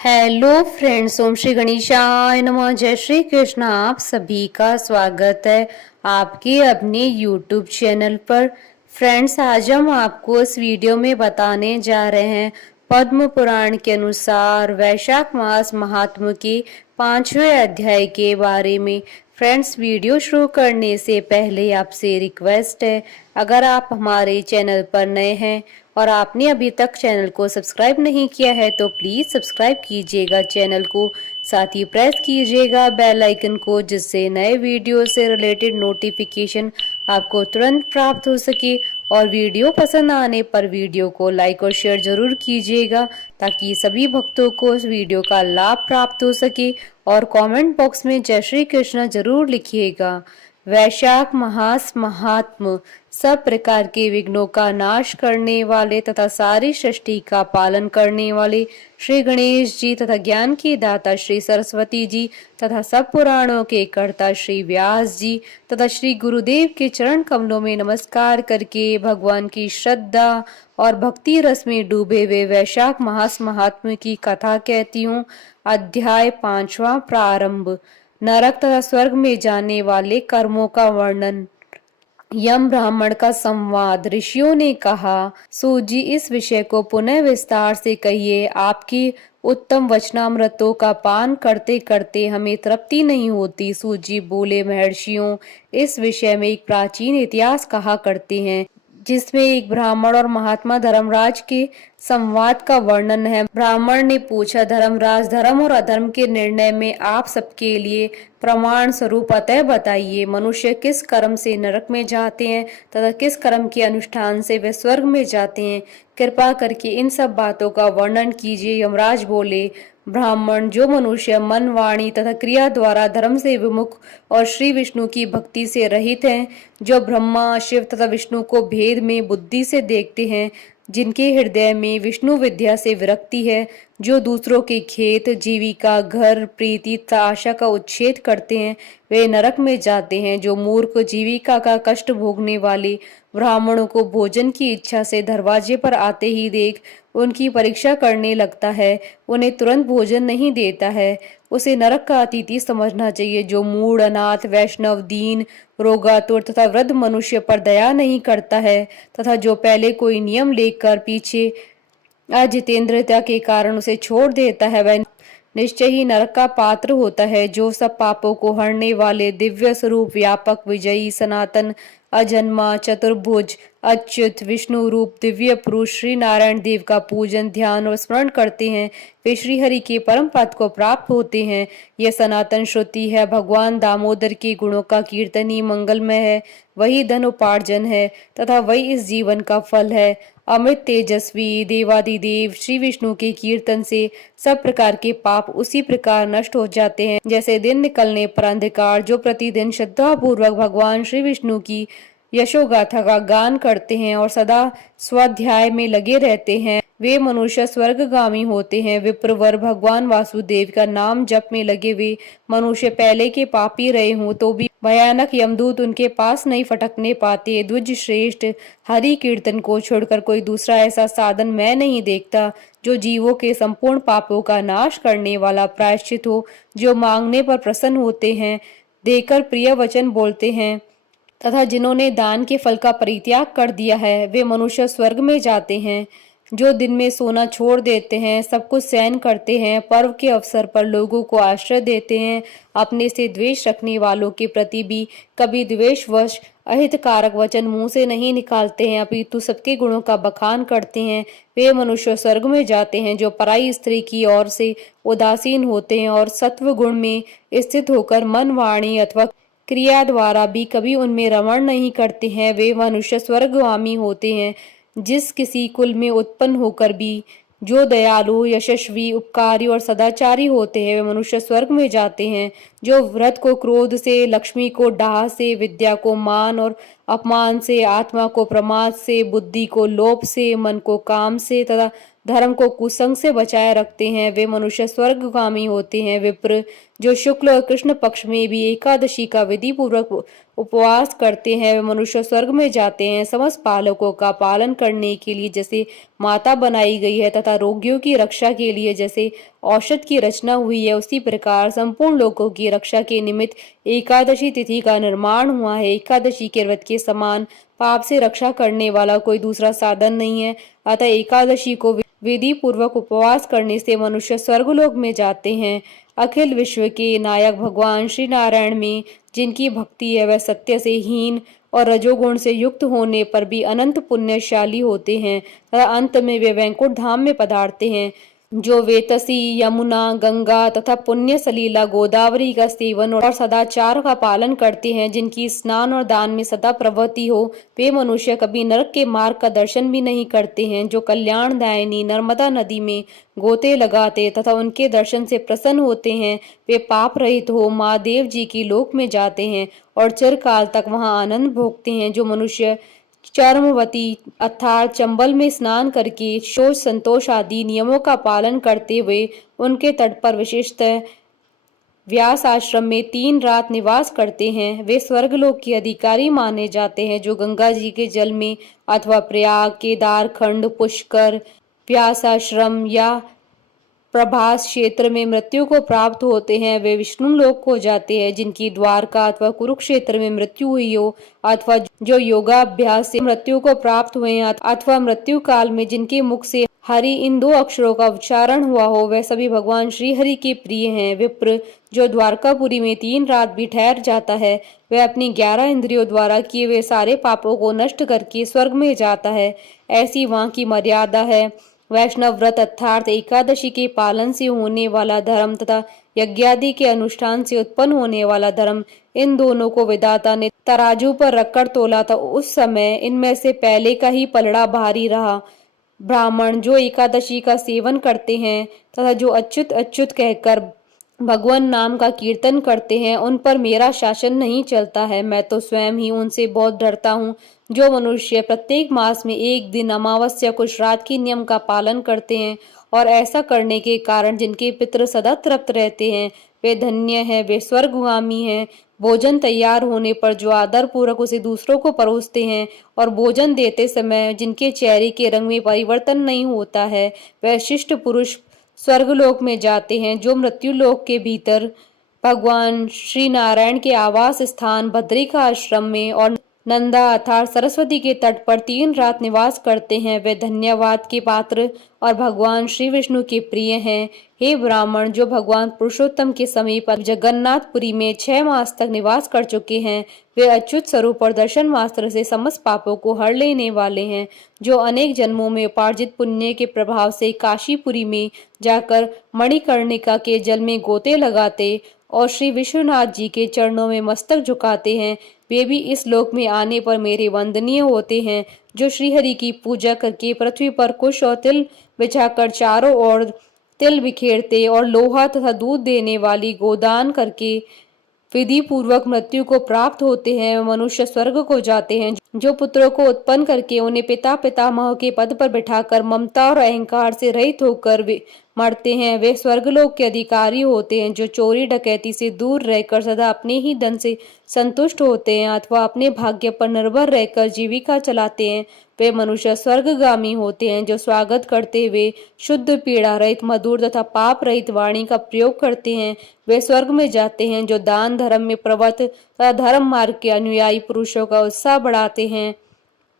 Hello friends, ओम श्री गणेशाय नमः। जय श्री कृष्ण। आप सभी का स्वागत है आपके अपने यूट्यूब चैनल पर। फ्रेंड्स, आज हम आपको इस वीडियो में बताने जा रहे हैं पद्म पुराण के अनुसार वैशाख मास महात्म्य के 5वें अध्याय के बारे में। फ्रेंड्स, वीडियो शुरू करने से पहले आपसे रिक्वेस्ट है, अगर आप हमारे चैनल पर नए हैं और आपने अभी तक चैनल को सब्सक्राइब नहीं किया है तो प्लीज सब्सक्राइब कीजिएगा चैनल को, साथ ही प्रेस कीजिएगा बेल आइकन को, जिससे नए वीडियो से रिलेटेड नोटिफिकेशन आपको तुरंत प्राप्त हो सके। और वीडियो पसंद आने पर वीडियो को लाइक और शेयर जरूर कीजिएगा, ताकि सभी भक्तों को इस वीडियो का लाभ प्राप्त हो सके। और कमेंट बॉक्स में जय श्री कृष्ण जरूर लिखिएगा। वैशाख मास महात्म सब प्रकार के विघ्नों का नाश करने वाले तथा सारी सृष्टि का पालन करने वाले श्री गणेश जी तथा ज्ञान की दाता श्री सरस्वती जी तथा सब पुराणों के कर्ता श्री व्यास जी तथा श्री गुरुदेव के चरण कमलों में नमस्कार करके भगवान की श्रद्धा और भक्ति रस में डूबे हुए वैशाख मास महात्म्य की कथा कहती हूँ। अध्याय 5वां प्रारंभ। नरक तथा स्वर्ग में जाने वाले कर्मों का वर्णन। यम ब्राह्मण का संवाद। ऋषियों ने कहा, सूजी इस विषय को पुनः विस्तार से कहिए। आपकी उत्तम वचनामृतों का पान करते करते हमें तृप्ति नहीं होती। सूजी बोले, महर्षियों, इस विषय में एक प्राचीन इतिहास कहा करते हैं, जिसमें एक ब्राह्मण और महात्मा धर्मराज के संवाद का वर्णन है। ब्राह्मण ने पूछा, धर्मराज, धर्म और अधर्म के निर्णय में आप सबके लिए प्रमाण स्वरूप अतः बताइए। मनुष्य किस कर्म से नरक में जाते हैं तथा किस कर्म के अनुष्ठान से वे स्वर्ग में जाते हैं? कृपा करके इन सब बातों का वर्णन कीजिए। यमराज बोले, ब्राह्मण, जो मनुष्य मन, वाणी तथा क्रिया द्वारा धर्म से विमुख और श्री विष्णु की भक्ति से रहित हैं, जो ब्रह्मा, शिव तथा विष्णु को भेद में बुद्धि से देखते हैं, जिनके हृदय में विष्णु विद्या से विरक्ति है, जो दूसरों के खेत, जीविका, घर, प्रीति तथा आशा का उच्छेद करते हैं, वे नरक में जाते हैं। जो मूर्ख जीविका का कष्ट भोगने वाले ब्राह्मणों को भोजन की इच्छा से दरवाजे पर आते ही देख उनकी परीक्षा करने लगता है, उन्हें तुरंत भोजन नहीं देता है, उसे नरक का अतिथि समझना चाहिए। जो मूढ़, अनाथ, वैष्णव, दीन, रोगातुर तथा वृद्ध मनुष्य पर दया नहीं करता है तथा जो पहले कोई नियम लेकर पीछे अजितेंद्रियता के कारण उसे छोड़ देता है, वह निश्चय ही नरक का पात्र होता है। जो सब पापों को हरने वाले दिव्य स्वरूप, व्यापक, विजयी, सनातन, अजन्मा, चतुर्भुज, अच्युत, विष्णु रूप दिव्य पुरुष श्री नारायण देव का पूजन, ध्यान और स्मरण करते हैं, वे श्री हरि के परम पद को प्राप्त होते हैं। यह सनातन श्रुति है। भगवान दामोदर के गुणों का कीर्तन ही मंगलमय है, वही धन उपार्जन है तथा वही इस जीवन का फल है। अमृत तेजस्वी देवादिदेव श्री विष्णु के कीर्तन से सब प्रकार के पाप उसी प्रकार नष्ट हो जाते हैं, जैसे दिन निकलने पर अंधकार। जो प्रतिदिन श्रद्धा पूर्वक भगवान श्री विष्णु की यशोगाथा का गान करते हैं और सदा स्वाध्याय में लगे रहते हैं, वे मनुष्य स्वर्गगामी होते हैं। विप्रवर, भगवान वासुदेव का नाम जप में लगे वे मनुष्य पहले के पापी रहे हों तो भी भयानक यमदूत उनके पास नहीं फटकने पाते। द्विज श्रेष्ठ, हरि कीर्तन को छोड़कर कोई दूसरा ऐसा साधन मैं नहीं देखता जो जीवों के संपूर्ण पापों का नाश करने वाला प्रायश्चित हो। जो मांगने पर प्रसन्न होते हैं, देकर प्रिय वचन बोलते हैं तथा जिन्होंने दान के फल का परित्याग कर दिया है, वे मनुष्य स्वर्ग में जाते हैं। जो दिन में सोना छोड़ देते हैं, सब कुछ सहन करते हैं, पर्व के अवसर पर लोगों को आश्रय देते हैं, अपने से द्वेष रखने वालों के प्रति भी कभी द्वेषवश अहितकारक वचन मुंह से नहीं निकालते हैं, अपितु सबके गुणों का बखान करते हैं, वे मनुष्य स्वर्ग में जाते हैं। जो पराई स्त्री की ओर से उदासीन होते हैं और सत्व गुण में स्थित होकर मन, वाणी अथवा क्रिया द्वारा भी कभी उनमें रमण नहीं करते हैं, वे मनुष्य स्वर्गगामी होते हैं। जिस किसी कुल में उत्पन्न होकर भी जो दयालु, यशस्वी, उपकारी और सदाचारी होते हैं, वे मनुष्य स्वर्ग में जाते हैं। जो व्रत को क्रोध से, लक्ष्मी को डाह से, विद्या को मान और अपमान से, आत्मा को प्रमाद से, बुद्धि को लोभ से, मन को काम से तथा धर्म को कुसंग से बचाए रखते हैं वे मनुष्य स्वर्गगामी होते हैं। विप्र जो शुक्ल और कृष्ण पक्ष में भी एकादशी का विधि पूर्वक उपवास करते हैं वे मनुष्य स्वर्ग में जाते हैं। समस्त पालकों का पालन करने के लिए जैसे माता बनाई गई है तथा रोगियों की रक्षा के लिए जैसे औषध की रचना हुई है, उसी प्रकार संपूर्ण लोगों की रक्षा के निमित्त एकादशी तिथि का निर्माण हुआ है। एकादशी के व्रत के समान पाप से रक्षा करने वाला कोई दूसरा साधन नहीं है। अतः एकादशी को विधि पूर्वक उपवास करने से मनुष्य स्वर्गलोक में जाते हैं। अखिल विश्व के नायक भगवान श्री नारायण में जिनकी भक्ति है वह सत्य से हीन और रजोगुण से युक्त होने पर भी अनंत पुण्यशाली होते हैं तथा अंत में वे वैकुंठ धाम में पधारते हैं। जो वेतसी, यमुना, गंगा तथा पुण्य सलीला गोदावरी का सेवन और सदाचार का पालन करते हैं, जिनकी स्नान और दान में सदा प्रवृत्ति हो, वे मनुष्य कभी नरक के मार्ग का दर्शन भी नहीं करते हैं। जो कल्याणदायिनी नर्मदा नदी में गोते लगाते तथा उनके दर्शन से प्रसन्न होते हैं, वे पाप रहित हो महादेव जी की लोक में जाते हैं और चिरकाल तक वहां आनंद भोगते हैं। जो मनुष्य चर्मवती अर्थात चंबल में स्नान करके शौच संतोष आदि नियमों का पालन करते हुए उनके तट पर विशेषतः व्यास आश्रम में 3 रात निवास करते हैं, वे स्वर्गलोक के अधिकारी माने जाते हैं। जो गंगा जी के जल में अथवा प्रयाग, केदार खंड, पुष्कर, व्यास आश्रम या प्रभास क्षेत्र में मृत्यु को प्राप्त होते हैं, वे विष्णु लोक को जाते हैं। जिनकी द्वारका अथवा कुरुक्षेत्र में मृत्यु हुई हो अथवा जो योगाभ्यास से मृत्यु को प्राप्त हुए हैं अथवा मृत्यु काल में जिनके मुख से हरि इन 2 अक्षरों का उच्चारण हुआ हो, वह सभी भगवान श्री हरि के प्रिय हैं। विप्र जो द्वारकापुरी में 3 रात भी ठहर जाता है, वह अपनी 11 इंद्रियों द्वारा किए हुए सारे पापों को नष्ट करके स्वर्ग में जाता है। ऐसी वहां की मर्यादा है। वैष्णव व्रत अर्थात एकादशी के पालन से होने वाला धर्म तथा यज्ञादि के अनुष्ठान से उत्पन्न होने वाला धर्म, इन दोनों को विधाता ने तराजू पर रखकर तोला था। उस समय इनमें से पहले का ही पलड़ा भारी रहा। ब्राह्मण जो एकादशी का सेवन करते हैं तथा जो अच्युत अच्युत कहकर भगवान नाम का कीर्तन करते हैं, उन पर मेरा शासन नहीं चलता है। मैं तो स्वयं ही उनसे बहुत डरता हूँ। जो मनुष्य प्रत्येक मास में 1 दिन अमावस्या को श्राद्ध के नियम का पालन करते हैं और ऐसा करने के कारण जिनके पितृ सदा तृप्त रहते हैं, वे धन्य हैं, वे स्वर्गगामी हैं। भोजन तैयार होने पर जो आदर पूर्वक उसे दूसरों को परोसते हैं और भोजन देते समय जिनके चेहरे के रंग में परिवर्तन नहीं होता है, वह शिष्ट पुरुष स्वर्गलोक में जाते हैं। जो मृत्यु लोक के भीतर भगवान श्री नारायण के आवास स्थान बद्रिका आश्रम में और नंदा अर्थात सरस्वती के तट पर 3 रात निवास करते हैं, वे धन्यवाद के पात्र और भगवान श्री विष्णु के प्रिय हैं। हे ब्राह्मण जो भगवान पुरुषोत्तम के समीप जगन्नाथपुरी में 6 मास तक निवास कर चुके हैं, वे अच्युत स्वरूप और दर्शन मात्र से समस्त पापों को हर लेने वाले हैं। जो अनेक जन्मों में उपार्जित पुण्य के प्रभाव से काशीपुरी में जाकर मणिकर्णिका के जल में गोते लगाते और श्री विश्वनाथ जी के चरणों में मस्तक झुकाते हैं, वे भी इस लोक में आने पर मेरे वंदनीय होते हैं। जो श्रीहरि की पूजा करके पृथ्वी पर कुश और तिल बिछाकर चारों ओर तिल बिखेरते और लोहा तथा दूध देने वाली गोदान करके विधि पूर्वक मृत्यु को प्राप्त होते हैं, मनुष्य स्वर्ग को जाते हैं। जो पुत्रों को उत्पन्न करके उन्हें पिता पितामह के पद पर बिठाकर ममता और अहंकार से रहित होकर वे मरते हैं, वे स्वर्गलोक के अधिकारी होते हैं। जो चोरी डकैती से दूर रहकर सदा अपने ही धन से संतुष्ट होते हैं अथवा अपने भाग्य पर निर्भर रहकर जीविका चलाते हैं, वे मनुष्य स्वर्गगामी होते हैं। जो स्वागत करते हुए शुद्ध पीड़ा रहित मधुर तथा पाप रहित वाणी का प्रयोग करते हैं, वे स्वर्ग में जाते हैं। जो दान धर्म में प्रवृत्त तथा धर्म मार्ग के अनुयायी पुरुषों का उत्साह बढ़ाते हैं,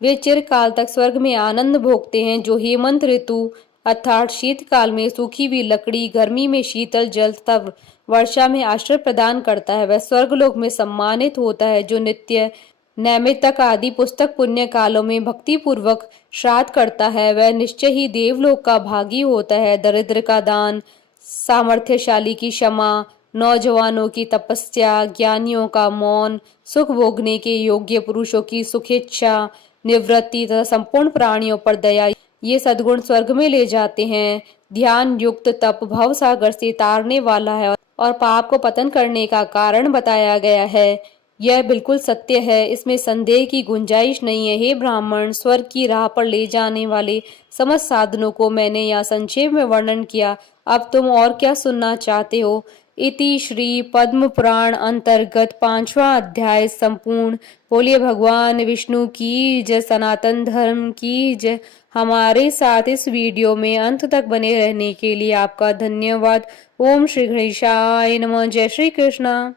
वे चिरकाल तक स्वर्ग में आनंद भोगते हैं। जो हेमंत ऋतु अर्थात शीतकाल में सूखी हुई लकड़ी, गर्मी में शीतल जल तथा वर्षा में आश्रय प्रदान करता है, वह स्वर्गलोक में सम्मानित होता है। जो नित्य नैमित्तक आदि पुस्तक पुण्य कालों में भक्ति पूर्वक श्राद्ध करता है, वह निश्चय ही देवलोक का भागी होता है। दरिद्र का दान, सामर्थ्यशाली की क्षमा, नौजवानों की तपस्या, ज्ञानियों का मौन, सुख भोगने के योग्य पुरुषों की सुखेच्छा निवृत्ति तथा संपूर्ण प्राणियों पर दया, ये सद्गुण स्वर्ग में ले जाते हैं। ध्यान युक्त तप भव सागर से तारने वाला है और पाप को पतन करने का कारण बताया गया है। यह बिल्कुल सत्य है, इसमें संदेह की गुंजाइश नहीं है। हे ब्राह्मण, स्वर्ग की राह पर ले जाने वाले समस्त साधनों को मैंने यहाँ संक्षेप में वर्णन किया। अब तुम और क्या सुनना चाहते हो? इति श्री पद्म पुराण अंतर्गत 5वां अध्याय संपूर्ण। बोलिए भगवान विष्णु की जय, सनातन धर्म की जय। हमारे साथ इस वीडियो में अंत तक बने रहने के लिए आपका धन्यवाद। ओम श्री गणेशाय नमः। जय श्री कृष्णा।